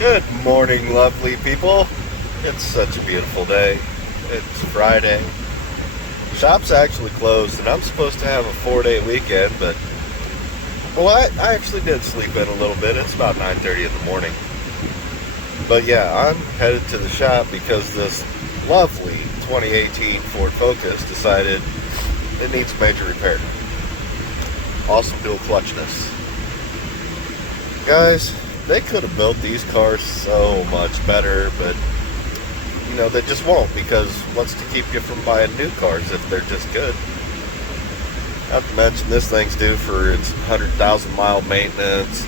Good morning, lovely people. It's such a beautiful day. It's Friday. Shop's actually closed, and I'm supposed to have a 4-day weekend, but well, I actually did sleep in a little bit. It's about 9:30 in the morning. But yeah, I'm headed to the shop because this lovely 2018 Ford Focus decided it needs major repair. Awesome dual clutchness. Guys, they could have built these cars so much better, but they just won't, because what's to keep you from buying new cars if they're just good? Not to mention, this thing's due for its 100,000 mile maintenance.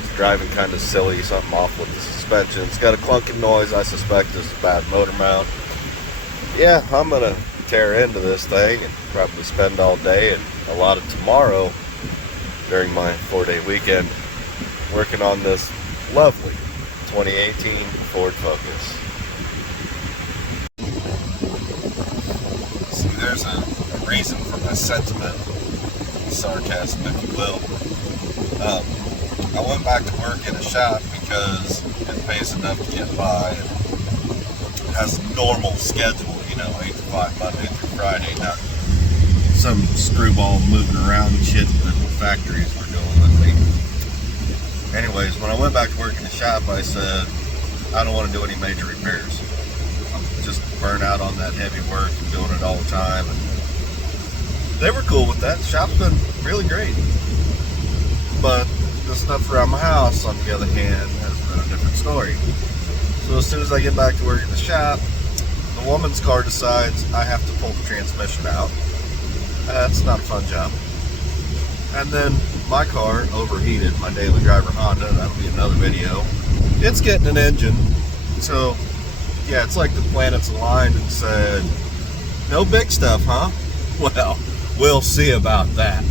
It's driving kind of silly, something off with the suspension. It's got a clunking noise. I suspect it's a bad motor mount. Yeah, I'm gonna tear into this thing and probably spend all day and a lot of tomorrow during my 4-day weekend working on this lovely 2018 Ford Focus. See, there's a reason for my sentiment, sarcasm if you will. I went back to work in a shop because it pays enough to get by and has a normal schedule, 8 to 5 Monday through Friday, not some screwball moving around shit that the factories were doing with me. Anyways, when I went back to work in the shop, I said, I don't want to do any major repairs. I'm just burnt out on that heavy work and doing it all the time. And they were cool with that. The shop's been really great. But the stuff around my house, on the other hand, has been a different story. So as soon as I get back to work in the shop, the woman's car decides I have to pull the transmission out. That's not a fun job. And then my car overheated, my daily driver Honda, that'll be another video. It's getting an engine. So, yeah, it's like the planets aligned and said, no big stuff, huh? Well, we'll see about that.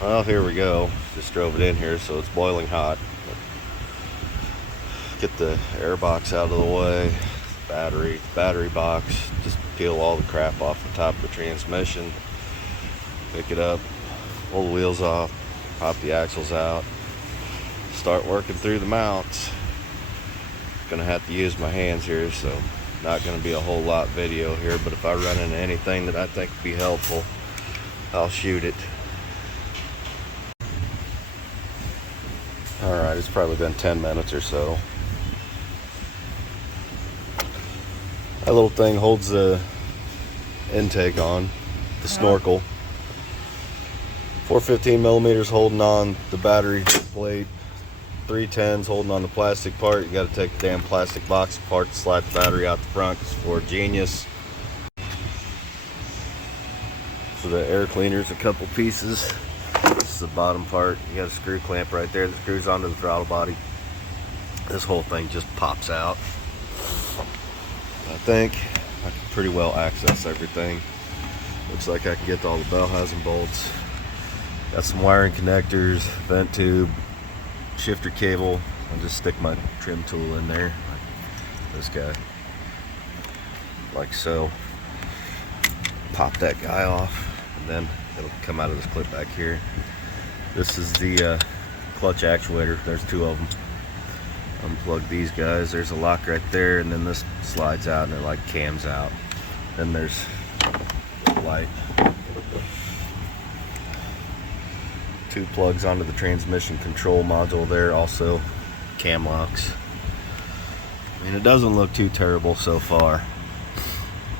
Well, here we go. Just drove it in here, so it's boiling hot. Get the air box out of the way. Battery box. Just peel all the crap off the top of the transmission. Pick it up. Pull the wheels off. Pop the axles out. Start working through the mounts. Gonna have to use my hands here, so not gonna be a whole lot video here, but if I run into anything that I think would be helpful, I'll shoot it. Alright, it's probably been 10 minutes or so. That little thing holds the intake on, the snorkel. 415 millimeters holding on the battery plate. 310s holding on the plastic part. You got to take the damn plastic box apart to slide the battery out the front. It's for genius. So the air cleaner's a couple pieces. This is the bottom part. You got a screw clamp right there that screws onto the throttle body. This whole thing just pops out. I think I can pretty well access everything. Looks like I can get to all the bell housing bolts. Got some wiring connectors, vent tube, shifter cable. I'll just stick my trim tool in there, like this guy, like so. Pop that guy off, and then it'll come out of this clip back here. This is the clutch actuator. There's two of them. Unplug these guys. There's a lock right there, and then this slides out and it like cams out. Then there's the light. Two plugs onto the transmission control module there, also cam locks. I mean, it doesn't look too terrible so far.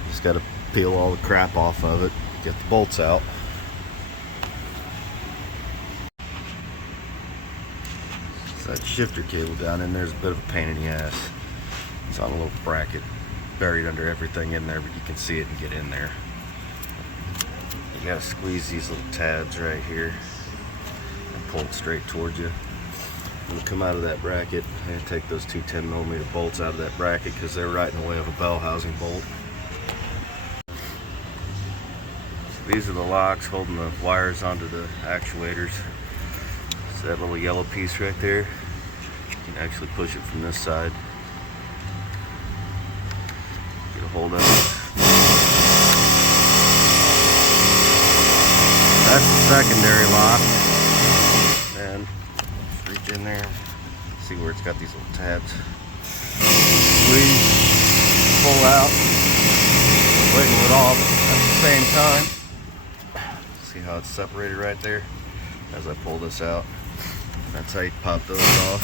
Just got to peel all the crap off of it, get the bolts out. That shifter cable down in there is a bit of a pain in the ass. It's on a little bracket buried under everything in there, but you can see it and get in there. You gotta squeeze these little tabs right here and pull it straight towards you. When you come out of that bracket, and take those two 10 millimeter bolts out of that bracket because they're right in the way of a bell housing bolt. So these are the locks holding the wires onto the actuators. So that little yellow piece right there, you can actually push it from this side. Get a hold of it. That's the secondary lock. And it in there. See where it's got these little tabs. Squeeze, pull out, wiggle it off at the same time. See how it's separated right there as I pull this out. That's how you pop those off.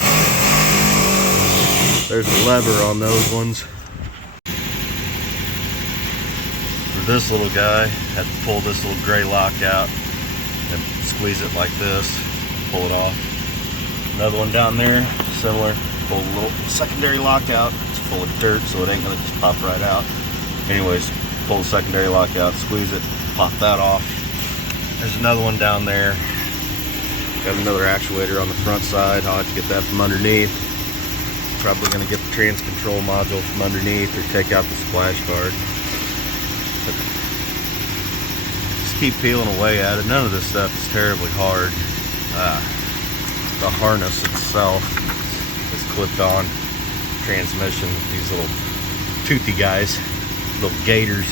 There's a lever on those ones. For this little guy, had to pull this little gray lock out and squeeze it like this, pull it off. Another one down there, similar, pull a little secondary lock out. It's full of dirt, so it ain't gonna just pop right out. Anyways, pull the secondary lock out, squeeze it, pop that off. There's another one down there. Got another actuator on the front side. I'll have to get that from underneath. Probably gonna get the trans control module from underneath or take out the splash guard. But just keep peeling away at it. None of this stuff is terribly hard. The harness itself is clipped on transmission with these little toothy guys, little gators.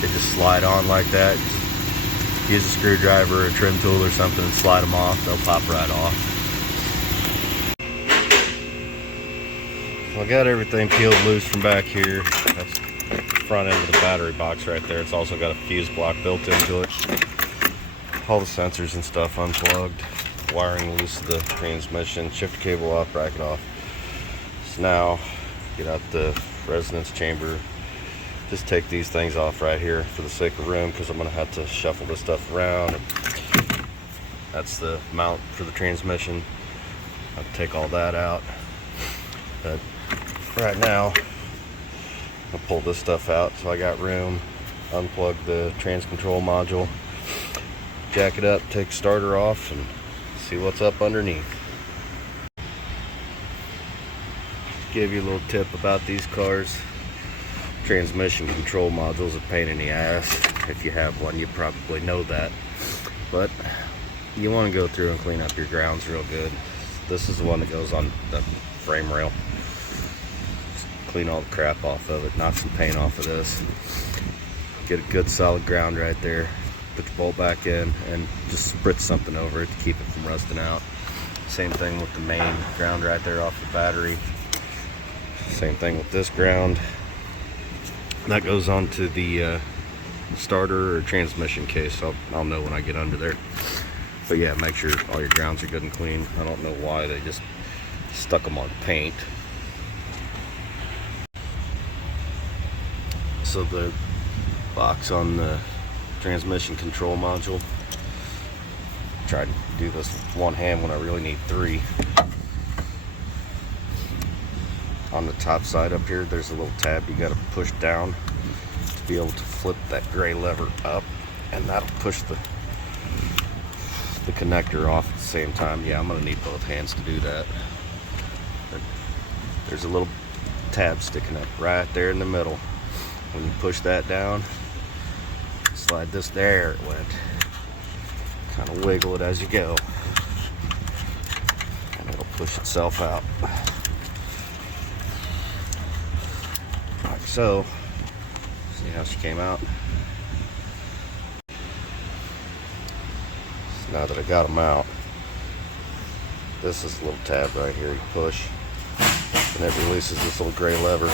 They just slide on like that. Just use a screwdriver or a trim tool or something and slide them off. They'll pop right off. So I got everything peeled loose from back here. That's the front end of the battery box right there. It's also got a fuse block built into it. All the sensors and stuff unplugged. Wiring loose of the transmission, shifter cable off, bracket off. So now, get out the resonance chamber. Just take these things off right here for the sake of room, because I'm going to have to shuffle this stuff around. That's the mount for the transmission. I'll take all that out. But right now, I'll pull this stuff out so I got room. Unplug the trans control module. Jack it up, take the starter off, and see what's up underneath. Give you a little tip about these cars. Transmission control modules are a pain in the ass. If you have one, you probably know that. But you want to go through and clean up your grounds real good. This is the one that goes on the frame rail. Just clean all the crap off of it. Knock some paint off of this. Get a good solid ground right there. Put your bolt back in and just spritz something over it to keep it from rusting out. Same thing with the main ground right there off the battery. Same thing with this ground. That goes onto the starter or transmission case. I'll know when I get under there. But yeah, make sure all your grounds are good and clean. I don't know why they just stuck them on paint. So the box on the transmission control module. Tried to do this with one hand when I really need three. On the top side up here, there's a little tab you got to push down to be able to flip that gray lever up, and that'll push the connector off at the same time. Yeah, I'm gonna need both hands to do that. But there's a little tab sticking up right there in the middle. When you push that down, slide this, there it went. Kind of wiggle it as you go, and it'll push itself out. Like so. See how she came out? So now that I got them out, this is a little tab right here you push, and it releases this little gray lever.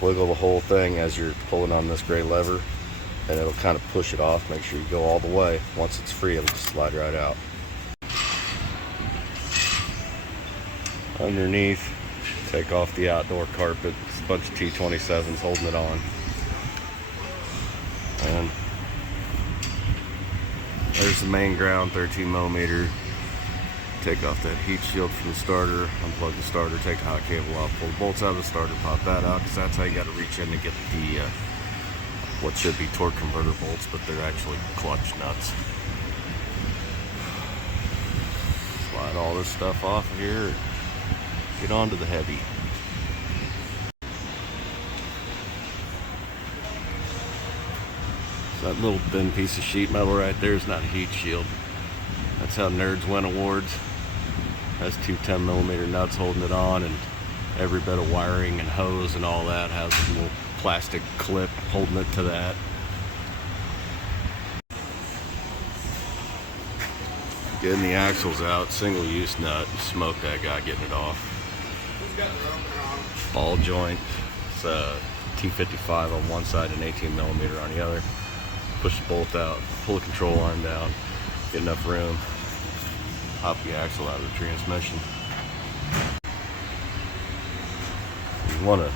Wiggle the whole thing as you're pulling on this gray lever, and it'll kind of push it off. Make sure you go all the way. Once it's free, it'll just slide right out. Underneath, take off the outdoor carpet. It's a bunch of T27s holding it on. And there's the main ground, 13 millimeter. Take off that heat shield from the starter, unplug the starter, take the hot cable off, pull the bolts out of the starter, pop that out, because that's how you got to reach in to get the what should be torque converter bolts, but they're actually clutch nuts. Slide all this stuff off of here and get onto the heavy. That little thin piece of sheet metal right there is not a heat shield. That's how nerds win awards. Has two 10 millimeter nuts holding it on, and every bit of wiring and hose and all that has a little plastic clip holding it to that. Getting the axles out, single use nut, smoke that guy getting it off. Ball joint, it's a T55 on one side and 18mm on the other. Push the bolt out, pull the control arm down, get enough room, pop the axle out of the transmission. You want to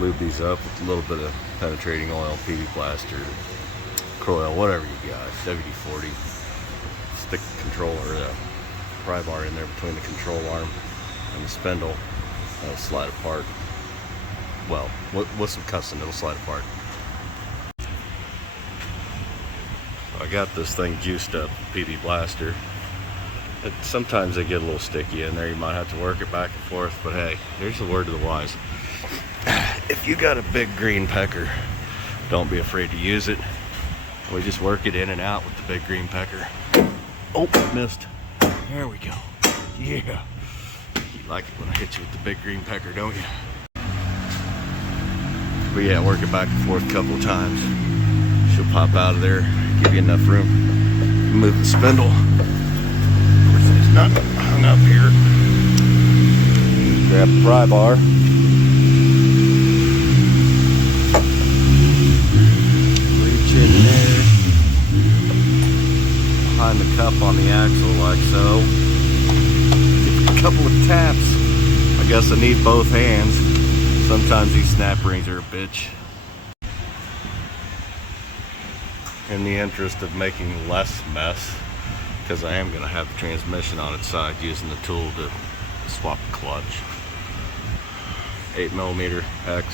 lube these up with a little bit of penetrating oil, PV blaster, oil, whatever you got, WD-40. Stick the controller, pry bar in there between the control arm and the spindle. It'll slide apart. Well, with some custom, it'll slide apart. I got this thing juiced up, PV blaster. Sometimes they get a little sticky in there. You might have to work it back and forth, but hey, here's the word to the wise. If you got a big green pecker, don't be afraid to use it. We just work it in and out with the big green pecker. Oh, missed. There we go. Yeah. You like it when I hit you with the big green pecker, don't you? But yeah, work it back and forth a couple of times. She'll pop out of there, give you enough room. Move the spindle. Of course, it's not hung up here. Grab the pry bar. Reach in there. Behind the cup on the axle like so. Give a couple of taps. I guess I need both hands. Sometimes these snap rings are a bitch. In the interest of making less mess, because I am going to have the transmission on its side using the tool to swap the clutch. 8mm X.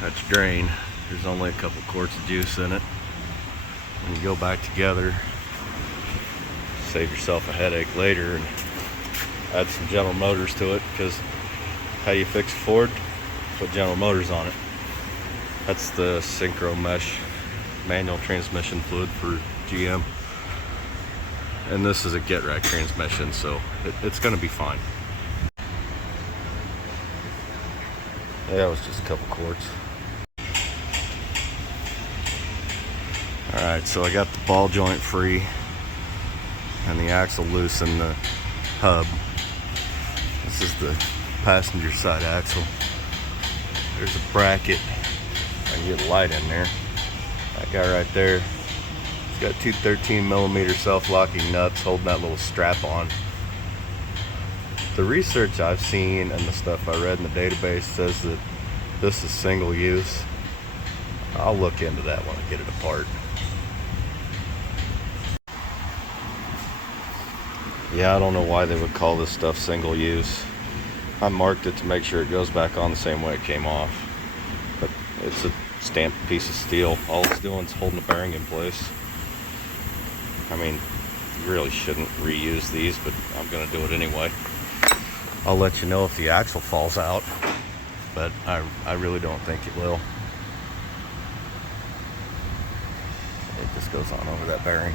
That's drain. There's only a couple quarts of juice in it. When you go back together, save yourself a headache later and add some General Motors to it, because how you fix a Ford? Put General Motors on it. That's the Synchro Mesh manual transmission fluid for GM. And this is a get rack transmission, so it's going to be fine. Yeah, it was just a couple quarts. Alright, so I got the ball joint free and the axle loose in the hub. This is the passenger side axle. There's a bracket. I can get light in there. That guy right there, he's got two 13mm self-locking nuts holding that little strap on. The research I've seen and the stuff I read in the database says that this is single use. I'll look into that when I get it apart. Yeah, I don't know why they would call this stuff single use. I marked it to make sure it goes back on the same way it came off. But it's a stamped piece of steel. All it's doing is holding the bearing in place. I mean, you really shouldn't reuse these, but I'm going to do it anyway. I'll let you know if the axle falls out, but I really don't think it will. It just goes on over that bearing.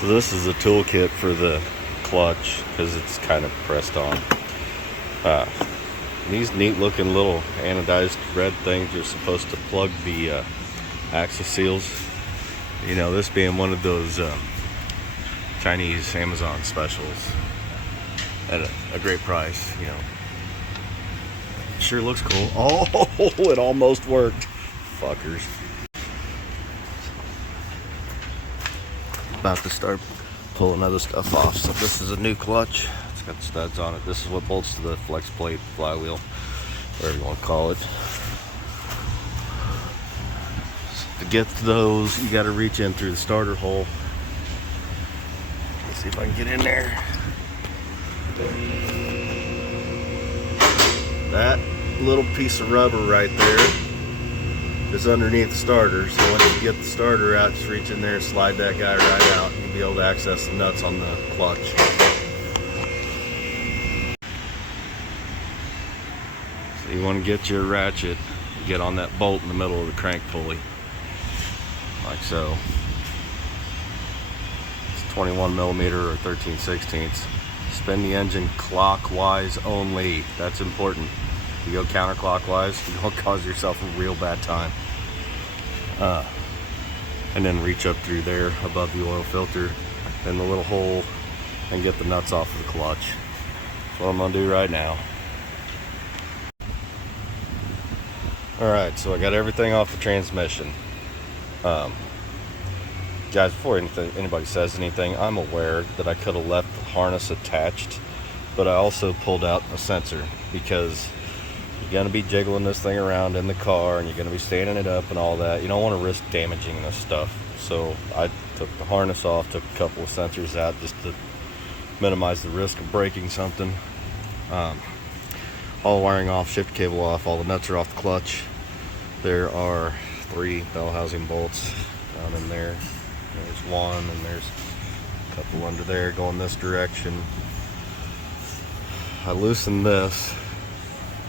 So this is a toolkit for the clutch because it's kind of pressed on. These neat looking little anodized red things are supposed to plug the axle seals. You know, this being one of those Chinese Amazon specials at a great price, you know. Sure looks cool. Oh, it almost worked. Fuckers. About to start pulling other stuff off. So this is a new clutch. It's got the studs on it. This is what bolts to the flex plate, flywheel, whatever you want to call it. To get to those, you got to reach in through the starter hole. Let's see if I can get in there. That little piece of rubber right there is underneath the starter. So once you get the starter out, just reach in there and slide that guy right out. You'll be able to access the nuts on the clutch. So you want to get your ratchet, get on that bolt in the middle of the crank pulley, like so. It's 21mm or 13/16. Spin the engine clockwise only. That's important. If you go counterclockwise, you're gonna cause yourself a real bad time. and then reach up through there above the oil filter and the little hole and get the nuts off of the clutch. That's what I'm gonna do right now. Alright, so I got everything off the transmission. Guys, before anybody says anything, I'm aware that I could have left the harness attached, but I also pulled out a sensor because you're going to be jiggling this thing around in the car and you're going to be standing it up and all that. You don't want to risk damaging this stuff. So I took the harness off, took a couple of sensors out just to minimize the risk of breaking something. All wiring off, shift cable off, all the nuts are off the clutch. There are 3 bell housing bolts down in there. There's one, and there's a couple under there going this direction. I loosened this,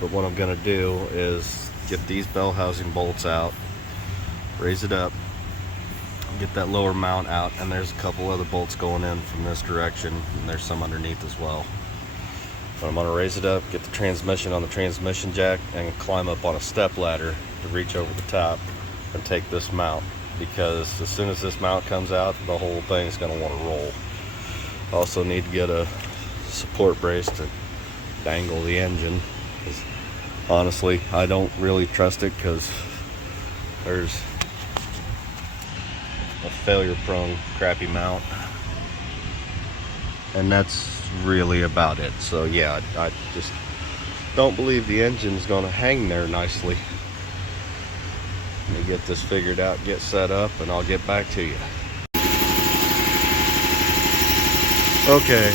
but what I'm gonna do is get these bell housing bolts out, raise it up, get that lower mount out, and there's a couple other bolts going in from this direction, and there's some underneath as well. But I'm gonna raise it up, get the transmission on the transmission jack, and climb up on a step ladder to reach over the top and take this mount, because as soon as this mount comes out, the whole thing's going to want to roll. Also need to get a support brace to dangle the engine, because honestly I don't really trust it, because there's a failure prone crappy mount, and that's really about it. So yeah, I just don't believe the engine's going to hang there nicely. Let me get this figured out, get set up, and I'll get back to you. Okay,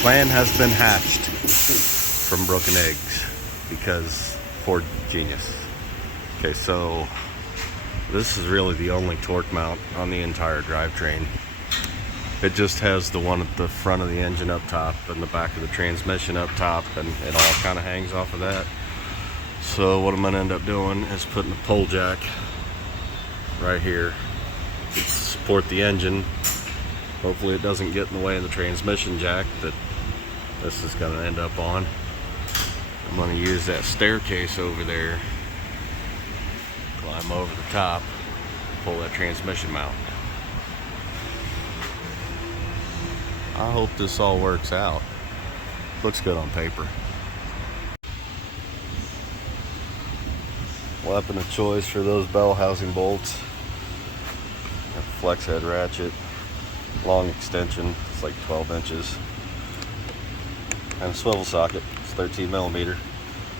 plan has been hatched from broken eggs, because Ford genius. Okay, so this is really the only torque mount on the entire drivetrain. It just has the one at the front of the engine up top and the back of the transmission up top, and it all kind of hangs off of that. So what I'm going to end up doing is putting a pole jack right here to support the engine. Hopefully it doesn't get in the way of the transmission jack that this is going to end up on. I'm going to use that staircase over there, climb over the top, pull that transmission mount. I hope this all works out. Looks good on paper. Weapon of choice for those bell housing bolts: a flex head ratchet, long extension, it's like 12 inches, and a swivel socket, it's 13 millimeter.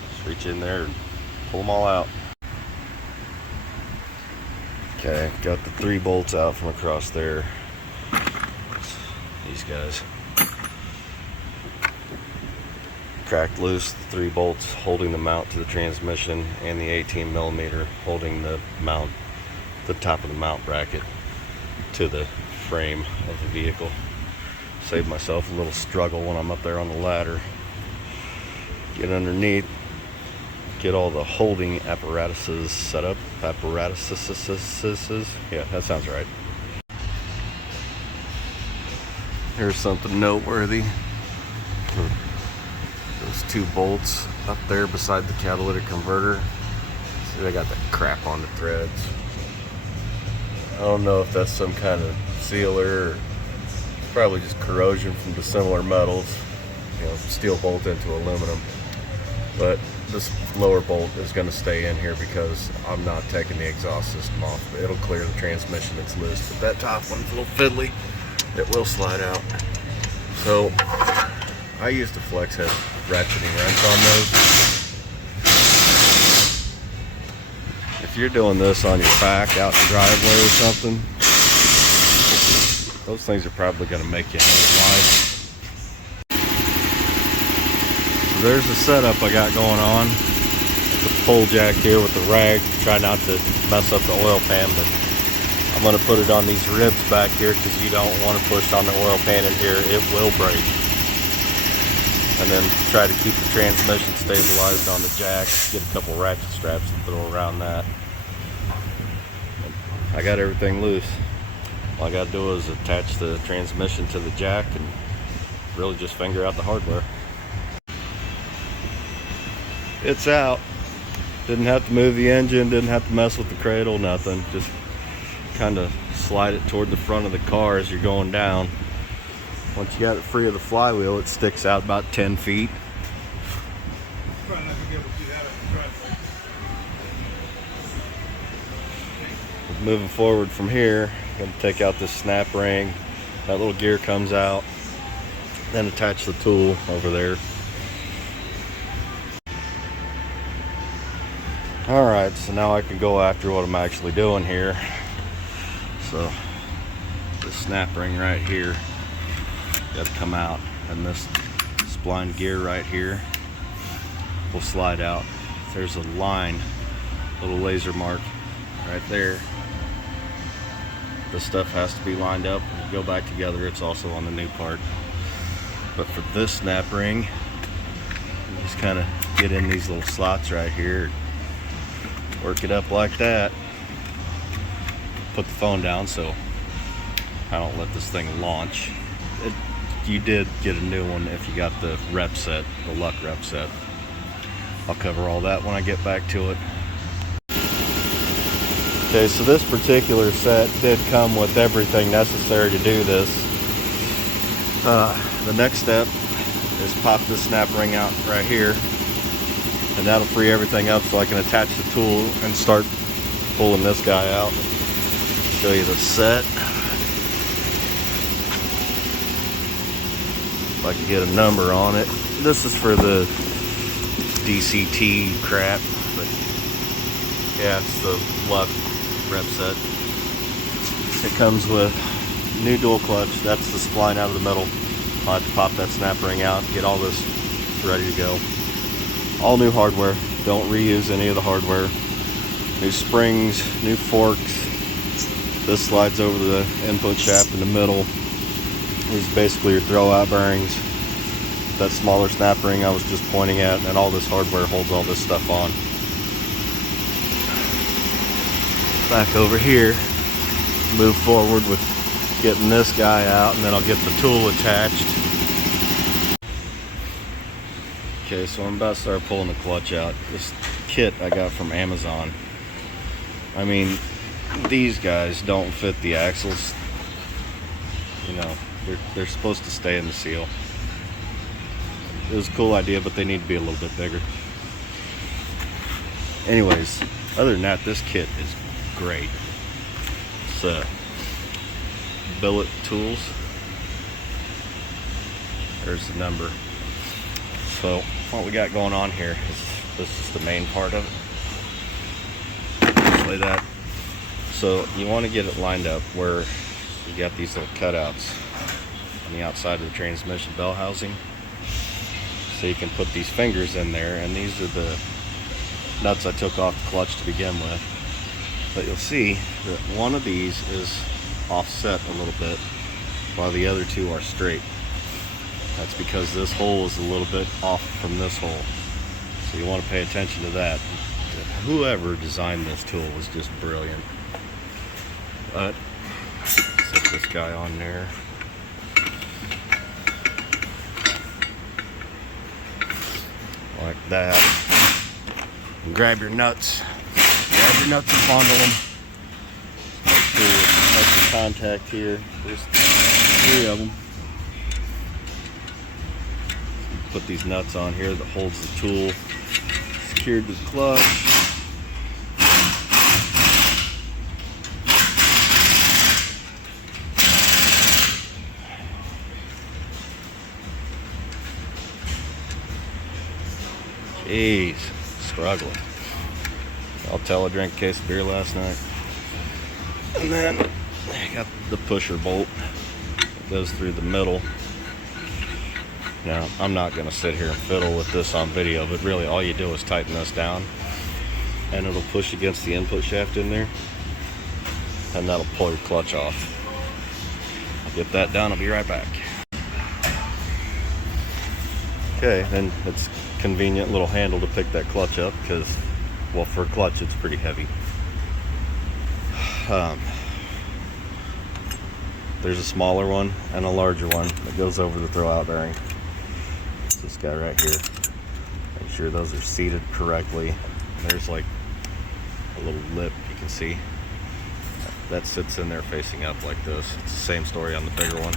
Just reach in there and pull them all out. Okay, got the 3 bolts out from across there. These guys. Cracked loose the 3 bolts holding the mount to the transmission, and the 18 millimeter holding the mount, the top of the mount bracket to the frame of the vehicle. Saved myself a little struggle when I'm up there on the ladder. Get underneath, get all the holding apparatuses set up. Apparatuses, yeah, that sounds right. Here's something noteworthy. Those 2 bolts up there beside the catalytic converter. See, they got that crap on the threads. I don't know if that's some kind of sealer, or it's probably just corrosion from dissimilar metals. You know, steel bolt into aluminum. But this lower bolt is going to stay in here because I'm not taking the exhaust system off. It'll clear the transmission, it's loose. But that top one's a little fiddly. It will slide out. So I used a flex head ratcheting wrench on those. If you're doing this on your back out in the driveway or something, those things are probably going to make you hang wide. So there's the setup I got going on. The pole jack here with the rag. Try not to mess up the oil pan, but I'm going to put it on these ribs back here because you don't want to push on the oil pan in here. It will break. And then try to keep the transmission stabilized on the jack. Get a couple ratchet straps and throw around that. I got everything loose. All I got to do is attach the transmission to the jack and really just finger out the hardware. It's out. Didn't have to move the engine, didn't have to mess with the cradle, nothing. Just kind of slide it toward the front of the car as you're going down. Once you got it free of the flywheel, it sticks out about 10 feet. Probably not gonna be able to do that on the driveway. Moving forward from here, I'm going to take out this snap ring. That little gear comes out. Then attach the tool over there. Alright, so now I can go after what I'm actually doing here. So, this snap ring right here got to come out, and this spline gear right here will slide out. There's a line, little laser mark right there. This stuff has to be lined up and go back together. It's also on the new part. But for this snap ring, you just kind of get in these little slots right here, work it up like that, put the phone down so I don't let this thing launch. You did get a new one if you got the rep set, the luck rep set. I'll cover all that when I get back to it. Okay, so this particular set did come with everything necessary to do this. The next step is pop this snap ring out right here, and that'll free everything up so I can attach the tool and start pulling this guy out. Show you the set. If I can get a number on it. This is for the DCT crap, but yeah, it's the luck rep set. It comes with new dual clutch. That's the spline out of the middle. I'll have to pop that snap ring out, get all this ready to go. All new hardware. Don't reuse any of the hardware. New springs, new forks. This slides over the input shaft in the middle. These are basically your throwout bearings. That smaller snap ring I was just pointing at, and all this hardware holds all this stuff on. Back over here, move forward with getting this guy out, and then I'll get the tool attached. Okay, so I'm about to start pulling the clutch out. This kit I got from Amazon. I mean, these guys don't fit the axles. You know, they're supposed to stay in the seal. It was a cool idea, but they need to be a little bit bigger. Anyways, other than that, this kit is great. It's billet tools. There's the number. So what we got going on here is this is the main part of it. Display that. So you want to get it lined up where you got these little cutouts on the outside of the transmission bell housing. So you can put these fingers in there, and these are the nuts I took off the clutch to begin with. But you'll see that one of these is offset a little bit while the other two are straight. That's because this hole is a little bit off from this hole. So you want to pay attention to that. Whoever designed this tool was just brilliant. But set this guy on there. Like that. And grab your nuts. Grab your nuts and fondle them. Make sure you have the contact here. There's 3 of them. Put these nuts on here that holds the tool secured to the clutch. Jeez, struggling. I'll tell I drank a case of beer last night. And then I got the pusher bolt that goes through the middle. Now, I'm not going to sit here and fiddle with this on video, but really all you do is tighten this down and it'll push against the input shaft in there, and that'll pull your clutch off. I'll get that done, I'll be right back. Okay, then it's a convenient little handle to pick that clutch up because, well, for a clutch it's pretty heavy. There's a smaller one and a larger one that goes over the throwout bearing. This guy right here. Make sure those are seated correctly. There's like a little lip you can see. that sits in there facing up like this. It's the same story on the bigger one.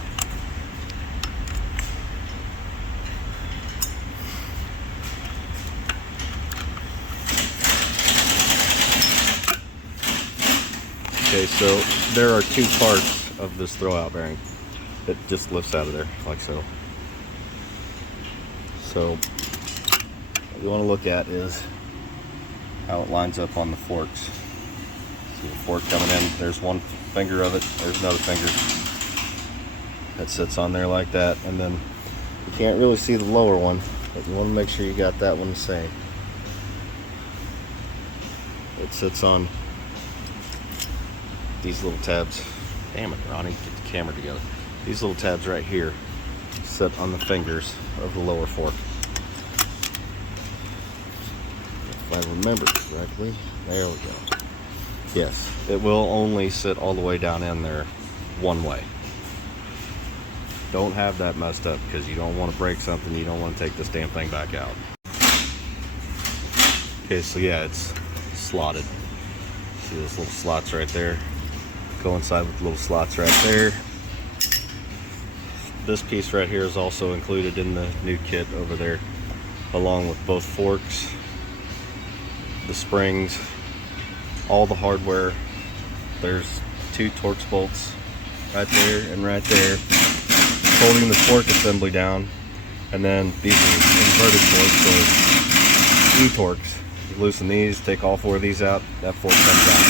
Okay, so there are two parts of this throwout bearing. It just lifts out of there like so. So what you want to look at is how it lines up on the forks. See the fork coming in, there's one finger of it, there's another finger that sits on there like that, and then you can't really see the lower one, but you want to make sure you got that one the same. It sits on these little tabs. Damn it, Ronnie, get the camera together. These little tabs right here sit on the fingers of the lower fork. If I remember correctly, there we go. Yes, it will only sit all the way down in there one way. Don't have that messed up because you don't want to break something, you don't want to take this damn thing back out. Okay, so yeah, it's slotted. See those little slots right there? Coincide with the little slots right there. This piece right here is also included in the new kit over there, along with both forks, the springs, all the hardware. There's two Torx bolts right there and right there holding the fork assembly down, and then these are inverted forks, so E-Torx. You loosen these, take all four of these out, that fork comes out.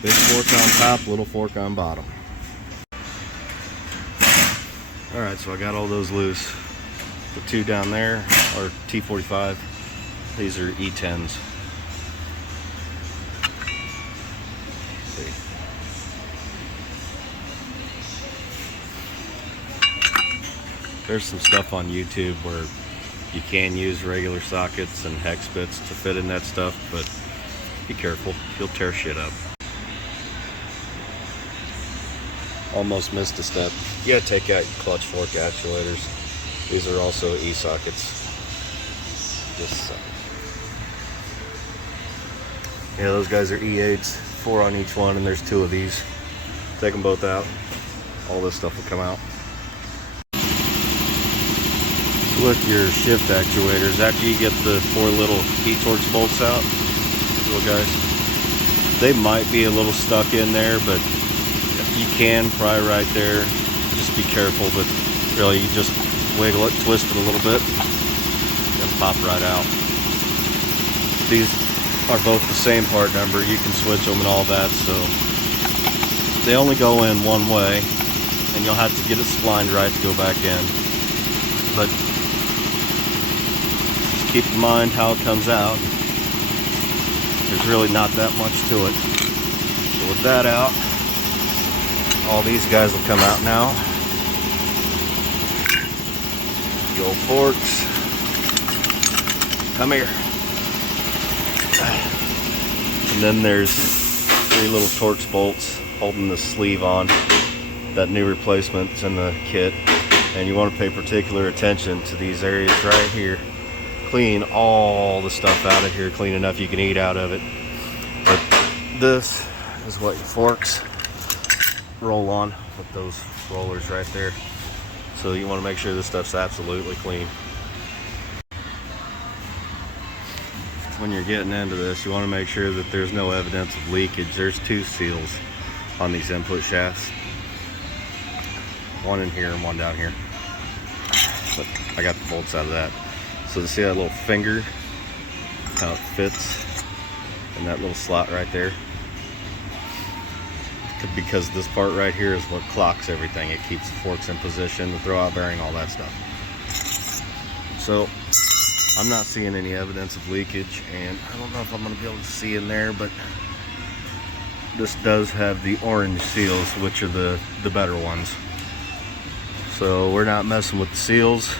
Big fork on top, little fork on bottom. Alright, so I got all those loose. The two down there are T45. These are E10s. See. There's some stuff on YouTube where you can use regular sockets and hex bits to fit in that stuff, but be careful, you'll tear shit up. Almost missed a step. You gotta take out your clutch fork actuators. These are also E-sockets. Just yeah, those guys are E8s, 4 on each one, and there's 2 of these. Take them both out. All this stuff will come out. So with your shift actuators, after you get the 4 little E-Torx bolts out, these little guys, they might be a little stuck in there, but you can pry right there. Just be careful, but really you just wiggle it, twist it a little bit, and pop right out. These are both the same part number. You can switch them and all that, so they only go in one way, and you'll have to get it splined right to go back in. But just keep in mind how it comes out. There's really not that much to it. So with that out, all these guys will come out now. The old forks. Come here. And then there's 3 little Torx bolts holding the sleeve on. That new replacement's in the kit. And you want to pay particular attention to these areas right here. Clean all the stuff out of here, clean enough you can eat out of it. But this is what your forks roll on with those rollers right there. So you want to make sure this stuff's absolutely clean. When you're getting into this, you want to make sure that there's no evidence of leakage. There's 2 seals on these input shafts. One in here and one down here. But I got the bolts out of that. So to see that little finger, how it fits in that little slot right there. Because this part right here is what clocks everything. It keeps the forks in position, the throwout bearing, all that stuff. So I'm not seeing any evidence of leakage, and I don't know if I'm going to be able to see in there, but this does have the orange seals, which are the better ones. So we're not messing with the seals.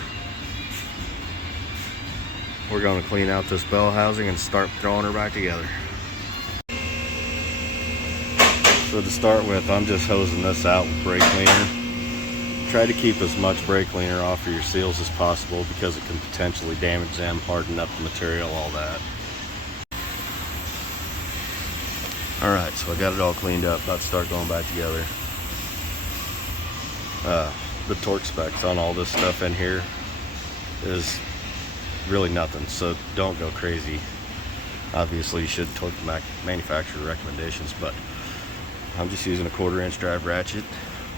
We're going to clean out this bell housing and start throwing her back together. So to start with, I'm just hosing this out with brake cleaner. Try to keep as much brake cleaner off of your seals as possible because it can potentially damage them, harden up the material, all that. Alright, so I got it all cleaned up, about to start going back together. The torque specs on all this stuff in here is really nothing, so don't go crazy. Obviously you should torque the manufacturer recommendations, but I'm just using a 1/4 inch drive ratchet.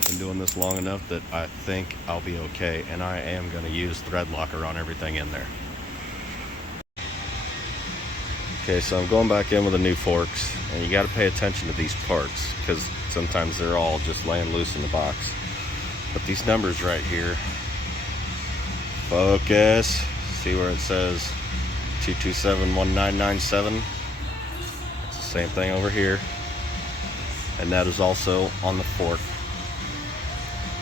Been doing this long enough that I think I'll be okay, and I am going to use thread locker on everything in there. Okay, so I'm going back in with the new forks, and you got to pay attention to these parts because sometimes they're all just laying loose in the box. But these numbers right here, focus, see where it says 2271997? It's the same thing over here, and that is also on the fork.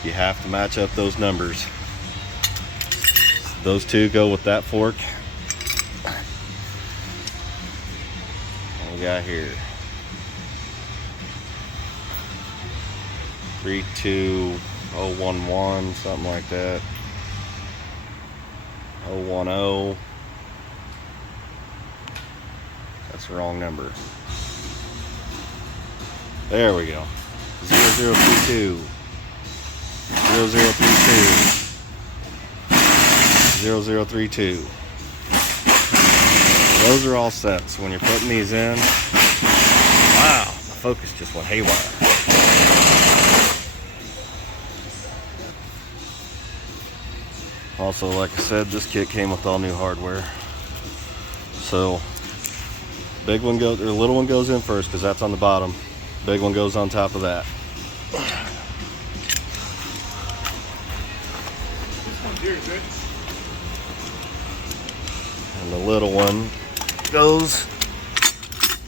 You have to match up those numbers. Those two go with that fork. What we got here? 32011, something like that. 010. That's the wrong number. There we go. 0032. 0032. 0032. Those are all set. So when you're putting these in, wow, my focus just went haywire. Also, like I said, this kit came with all new hardware. So big one goes, or little one goes in first because that's on the bottom. Big one goes on top of that. This one's here, good. And the little one goes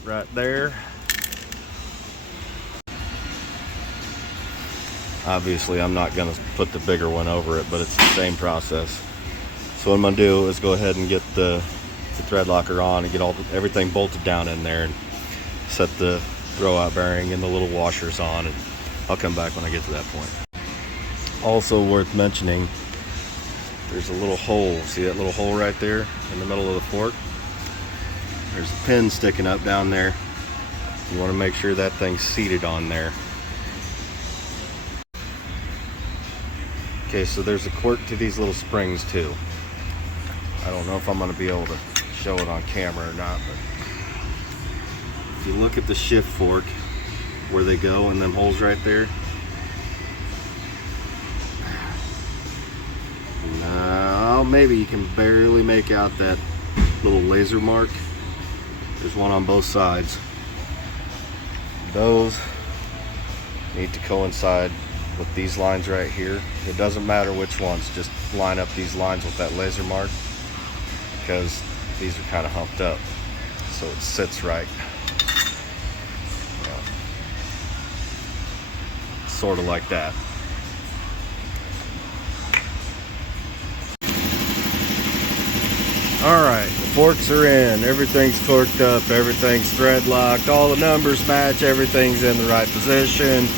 right there. Obviously I'm not going to put the bigger one over it, but it's the same process. So what I'm going to do is go ahead and get the thread locker on and get everything bolted down in there and set the throwout bearing and the little washers on, and I'll come back when I get to that point. Also worth mentioning, there's a little hole. See that little hole right there in the middle of the fork? There's a pin sticking up down there. You want to make sure that thing's seated on there. Okay, so there's a quirk to these little springs too. I don't know if I'm going to be able to show it on camera or not, but if you look at the shift fork where they go and them holes right there, now maybe you can barely make out that little laser mark. There's one on both sides. Those need to coincide with these lines right here. It doesn't matter which ones, just line up these lines with that laser mark, because these are kind of humped up, so it sits right. Sort of like that. Alright, the forks are in, everything's torqued up, everything's thread locked, all the numbers match, everything's in the right position.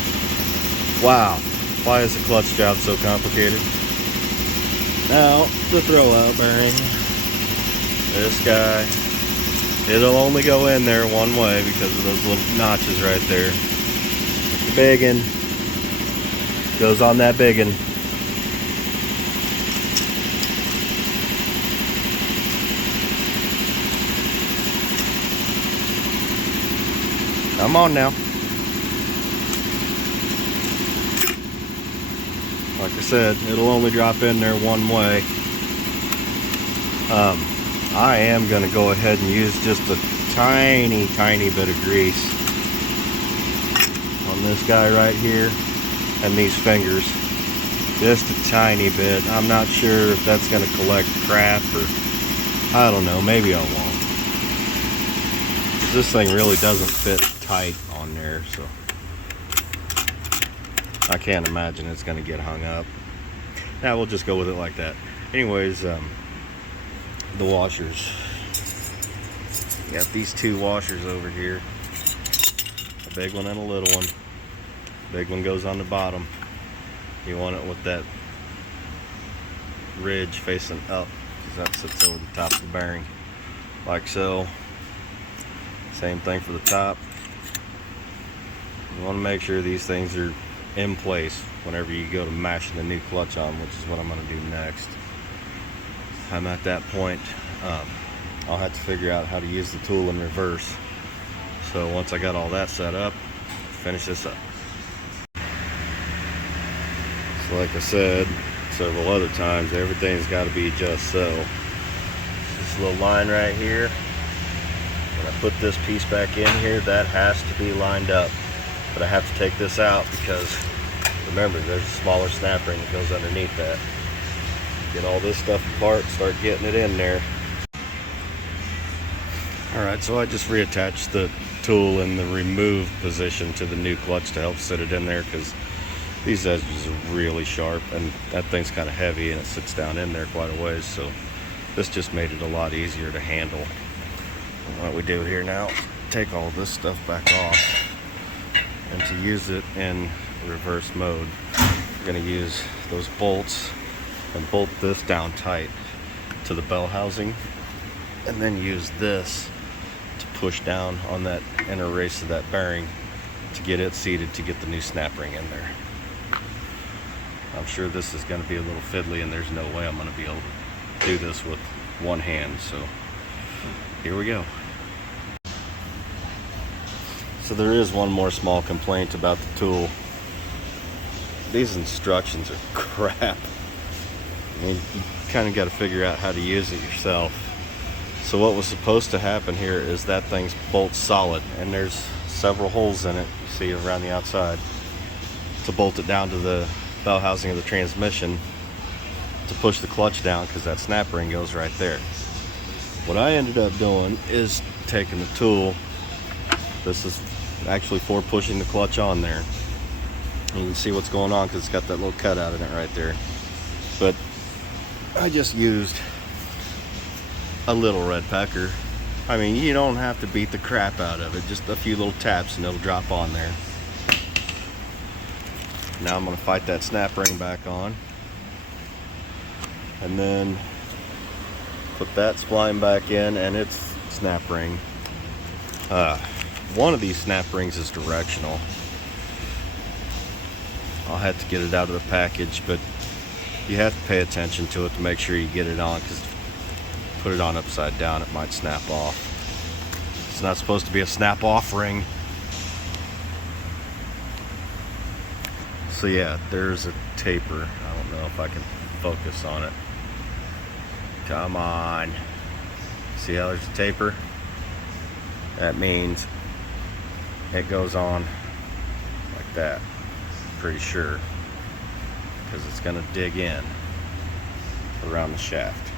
Wow, why is the clutch job so complicated? Now, the throwout bearing, this guy, it'll only go in there one way because of those little notches right there. The biggin goes on that biggin. Come on now. Like I said, it'll only drop in there one way. I am going to go ahead and use just a tiny bit of grease on this guy right here and these fingers. Just a tiny bit. I'm not sure if that's going to collect crap, or I don't know, maybe I won't. This thing really doesn't fit tight on there, so I can't imagine it's going to get hung up. Now we'll just go with it like that. Anyways, the washers. You got these two washers over here, a big one and a little one. Big one goes on the bottom. You want it with that ridge facing up, because that sits over the top of the bearing, like so. Same thing for the top. You want to make sure these things are in place whenever you go to mashing the new clutch on, which is what I'm going to do next. I'm at that point. I'll have to figure out how to use the tool in reverse. So once I got all that set up, finish this up. So like I said several other times, everything's got to be just so. This little line right here, when I put this piece back in here, that has to be lined up. But I have to take this out because remember, there's a smaller snap ring that goes underneath that. Get all this stuff apart, start getting it in there. Alright, so I just reattached the tool in the remove position to the new clutch to help sit it in there, because these edges are really sharp and that thing's kind of heavy and it sits down in there quite a ways, so this just made it a lot easier to handle. What we do here now, take all this stuff back off, and to use it in reverse mode, we're going to use those bolts and bolt this down tight to the bell housing, and then use this to push down on that inner race of that bearing to get it seated to get the new snap ring in there. I'm sure this is going to be a little fiddly and there's no way I'm going to be able to do this with one hand, so here we go. So there is one more small complaint about the tool. These instructions are crap. I mean, you kind of got to figure out how to use it yourself. So what was supposed to happen here is that thing's bolt solid, and there's several holes in it, you see around the outside, to bolt it down to the bell housing of the transmission to push the clutch down, because that snap ring goes right there. What I ended up doing is taking the tool, this is actually for pushing the clutch on there. You can see what's going on because it's got that little cutout in it right there. But I just used a little red pecker. I mean, you don't have to beat the crap out of it, just a few little taps and it'll drop on there. Now I'm going to fight that snap ring back on, and then put that spline back in and its snap ring. One of these snap rings is directional. I'll have to get it out of the package, but you have to pay attention to it to make sure you get it on, because put it on upside down, it might snap off. It's not supposed to be a snap off ring. So yeah, there's a taper. I don't know if I can focus on it. Come on. See how there's a taper? That means it goes on like that. Pretty sure, because it's going to dig in around the shaft.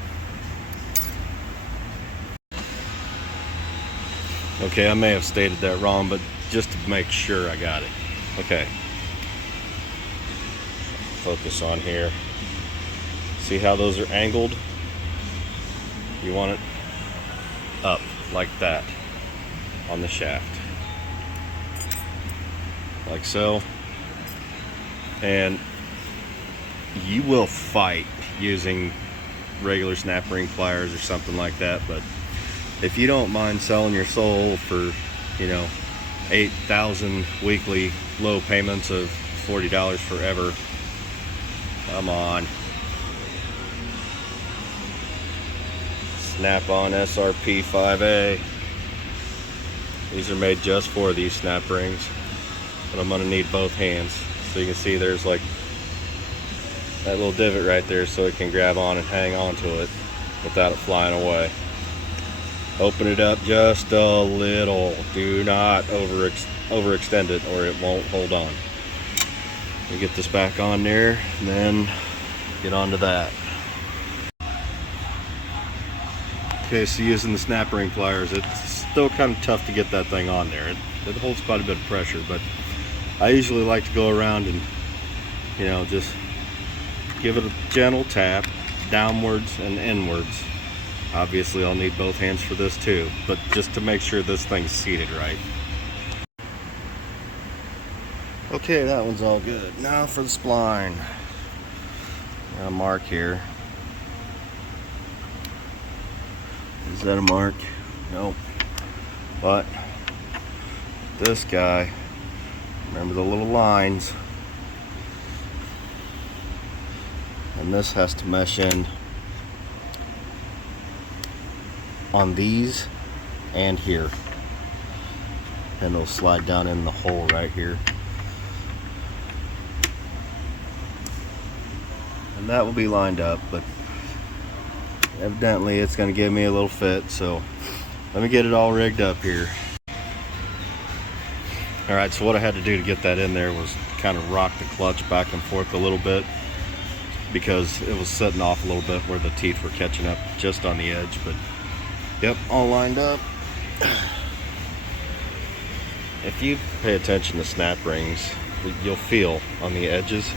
Okay, I may have stated that wrong, but just to make sure I got it. Okay. Focus on here. See how those are angled? You want it up like that on the shaft. Like so. And you will fight using regular snap ring pliers or something like that, but if you don't mind selling your soul for, you know, 8,000 weekly low payments of $40 forever, come on. Snap-on SRP 5A. These are made just for these snap rings, but I'm gonna need both hands. So you can see there's like that little divot right there, so it can grab on and hang on to it without it flying away. Open it up just a little. Do not overextend it or it won't hold on. We get this back on there and then get onto that. Okay, so using the snap ring pliers, it's still kind of tough to get that thing on there. It holds quite a bit of pressure, but I usually like to go around and, you know, just give it a gentle tap downwards and inwards. Obviously I'll need both hands for this too, but just to make sure this thing's seated right. Okay, that one's all good. Now for the spline. Got a mark here. Is that a mark? Nope. But this guy Remember the little lines. And this has to mesh in on these and here. And it'll slide down in the hole right here. And that will be lined up, but evidently it's going to give me a little fit, so let me get it all rigged up here. Alright, so what I had to do to get that in there was kind of rock the clutch back and forth a little bit, because it was setting off a little bit where the teeth were catching up just on the edge. But yep, all lined up. If you pay attention to snap rings, you'll feel on the edges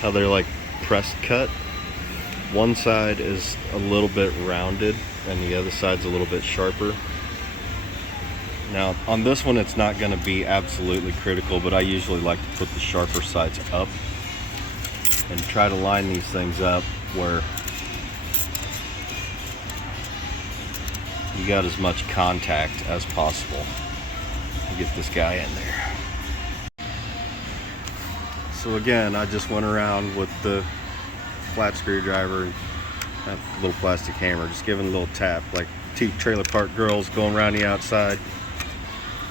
how they're like pressed cut. One side is a little bit rounded and the other side's a little bit sharper. Now on this one it's not going to be absolutely critical, but I usually like to put the sharper sides up and try to line these things up where you got as much contact as possible to get this guy in there. So again, I just went around with the flat screwdriver and that little plastic hammer, just giving a little tap like two trailer park girls going around the outside,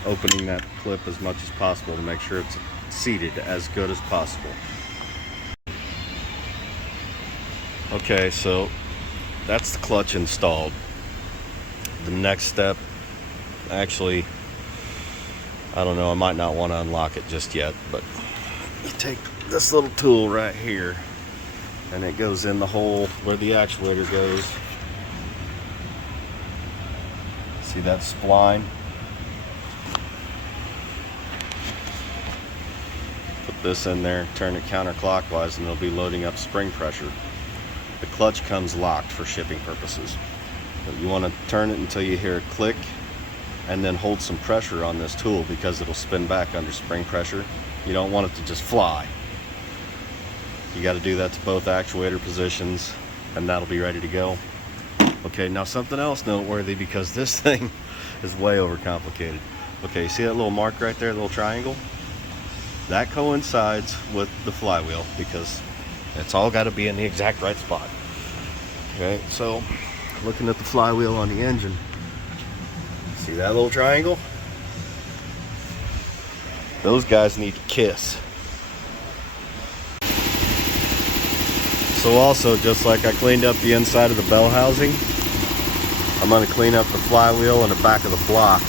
opening that clip as much as possible to make sure it's seated as good as possible. Okay, so that's the clutch installed. The next step, actually, I don't know, I might not want to unlock it just yet, but you take this little tool right here and it goes in the hole where the actuator goes. See that spline? Put this in there, turn it counterclockwise, and it'll be loading up spring pressure. The clutch comes locked for shipping purposes. But you want to turn it until you hear a click and then hold some pressure on this tool because it'll spin back under spring pressure. You don't want it to just fly. You got to do that to both actuator positions and that'll be ready to go. Okay, now something else noteworthy, because this thing is way overcomplicated. Okay, you see that little mark right there, the little triangle? That coincides with the flywheel because it's all got to be in the exact right spot. Okay, so looking at the flywheel on the engine, see that little triangle? Those guys need to kiss. So also, just like I cleaned up the inside of the bell housing, I'm going to clean up the flywheel and the back of the block.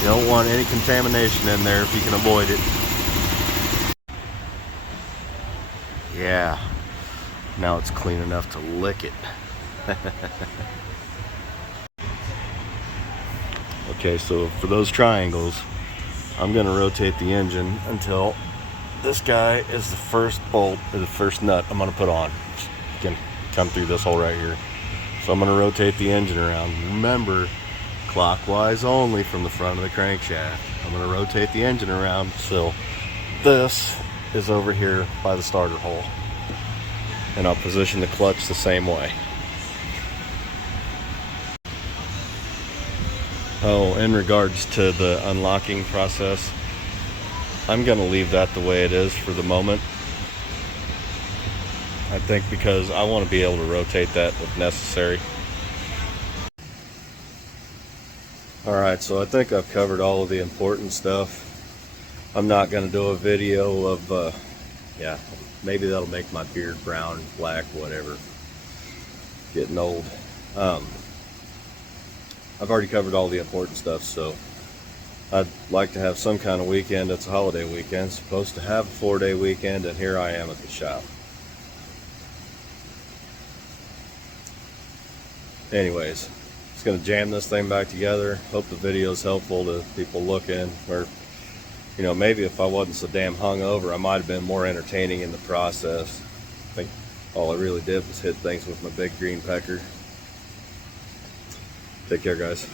You don't want any contamination in there if you can avoid it. Yeah, now it's clean enough to lick it. Okay, so for those triangles, I'm going to rotate the engine until this guy is the first bolt, or the first nut I'm going to put on. It's going to come through this hole right here. So I'm going to rotate the engine around. Remember, clockwise only from the front of the crankshaft. I'm going to rotate the engine around so this is over here by the starter hole. And I'll position the clutch the same way. Oh, in regards to the unlocking process, I'm going to leave that the way it is for the moment. I think because I want to be able to rotate that if necessary. Alright, so I think I've covered all of the important stuff. I'm not going to do a video of, yeah, maybe that'll make my beard brown, black, whatever. Getting old. I've already covered all the important stuff, so I'd like to have some kind of weekend. It's a holiday weekend, supposed to have a 4-day weekend, and here I am at the shop. Anyways, just going to jam this thing back together. Hope the video is helpful to people looking, or you know, maybe if I wasn't so damn hungover, I might have been more entertaining in the process. I think all I really did was hit things with my big green pecker. Take care, guys.